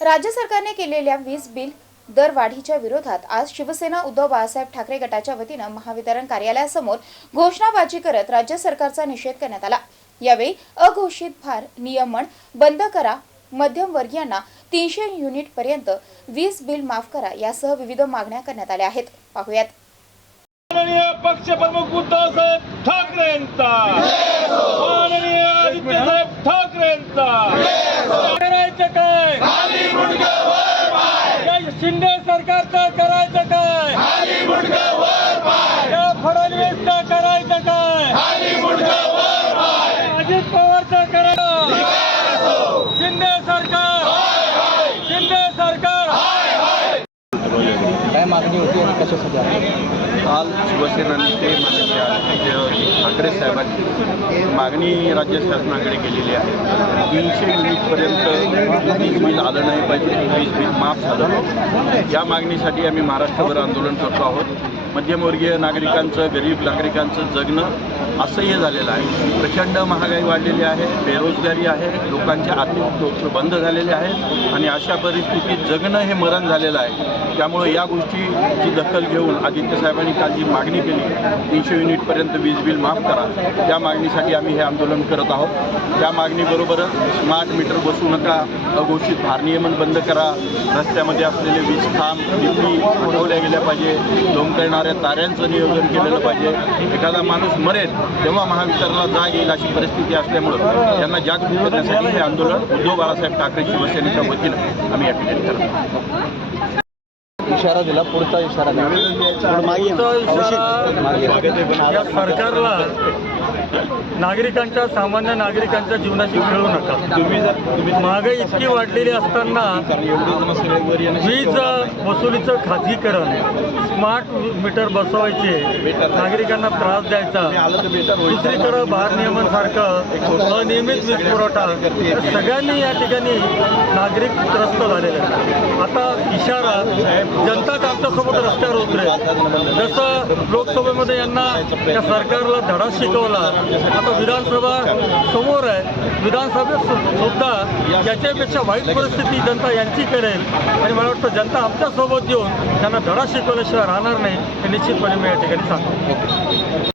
राज्य सरकारने केलेल्या वीज बिल दरवाढीच्या विरोधात आज शिवसेना उद्धव बाळासाहेब ठाकरे गटाच्या वतीनं महावितरण कार्यालयासमोर घोषणाबाजी करत राज्य सरकारचा निषेध करण्यात आला. यावेळी अघोषित भार नियमन बंद करा मध्यम वर्गीयांना तीनशे युनिट पर्यंत वीज बिल माफ करा यासह विविध मागण्या करण्यात आल्या आहेत. पाहुयात. माननीय पक्षप्रमुख उद्धवसाहेब ठाकरे यांचा माननीय आदित्यसाहेब ठाकरे यांचा करायचं काय या शिंदे सरकारचं करायचं काय? या फडणवीसचं करायचं काय? अजित पवारचं करा शिंदे सरकार शिंदे सरकार काय मागणी होती आणि कशासाठी आहे? काल शिवसेना नेते माननीय आदित्य ठाकरे साहेबांनी मागणी राज्य शासनाकडे केलेली आहे. तीनशे युनिटपर्यंत वीज बिल आलं नाही पाहिजे. वीज बिल माफ झालं या मागणीसाठी आम्ही महाराष्ट्रभर आंदोलन करतो आहोत. मध्यमवर्गीय नागरिकांचं गरीब नागरिकांचं जगणं असह्य झालेलं आहे. प्रचंड महागाई वाढलेली आहे बेरोजगारी आहे लोकांचे आर्थिक डोकं बंद झालेले आहेत आणि अशा परिस्थितीत जगणं हे मरण झालेलं आहे. त्यामुळे या गोष्टीची दखल घेऊन आदित्य साहेबांनी काल जी मागणी केली तीनशे युनिटपर्यंत वीज बिल माफ करा त्या मागणीसाठी आम्ही हे आंदोलन करत आहोत. त्या मागणीबरोबरच स्मार्ट मीटर बसू नका अघोषित भारनियमन बंद करा रस्त्यामध्ये असलेले वीज खांब बिजली हटवल्या गेल्या पाहिजे लोंबकळणाऱ्या ताऱ्यांचं नियोजन केलेलं पाहिजे. एखादा माणूस मरेल तेव्हा महावितरणाला जाग येईल अशी परिस्थिती असल्यामुळं त्यांना जागृत करण्यासाठी हे आंदोलन उद्धव बाळासाहेब ठाकरे शिवसेनेच्या वतीनं आम्ही या ठिकाणी करतो इशारा दिला पुढचा इशारा द्या. थोडं मागे ये ना. पुढचा इशारा अवश्य. मागे ये. या सरकारला नागरिकांच्या सामान्य नागरिकांच्या जीवनाशी खेळू नका महागाई इतकी वाढलेली असताना वीज वसुलीचं खाजगीकरण स्मार्ट मीटर बसवायचे नागरिकांना त्रास द्यायचा दुसरीकडं भारनियमन सारखं अनियमित वीज पुरवठा या सगळ्यांनी या ठिकाणी नागरिक त्रस्त झालेले आहेत आता इशारा जनताच आमच्यासोबत रस्त्यावर उतरेल जसं लोकसभेमध्ये यांना या सरकारला धडा शिकवला आता विधानसभा समोर आहे. विधानसभेत सुद्धा याच्यापेक्षा वाईट परिस्थिती जनता यांची करेल आणि मला वाटतं जनता आमच्यासोबत येऊन त्यांना धडा शिकवल्याशिवाय राहणार नाही हे निश्चितपणे मी या ठिकाणी सांगतो.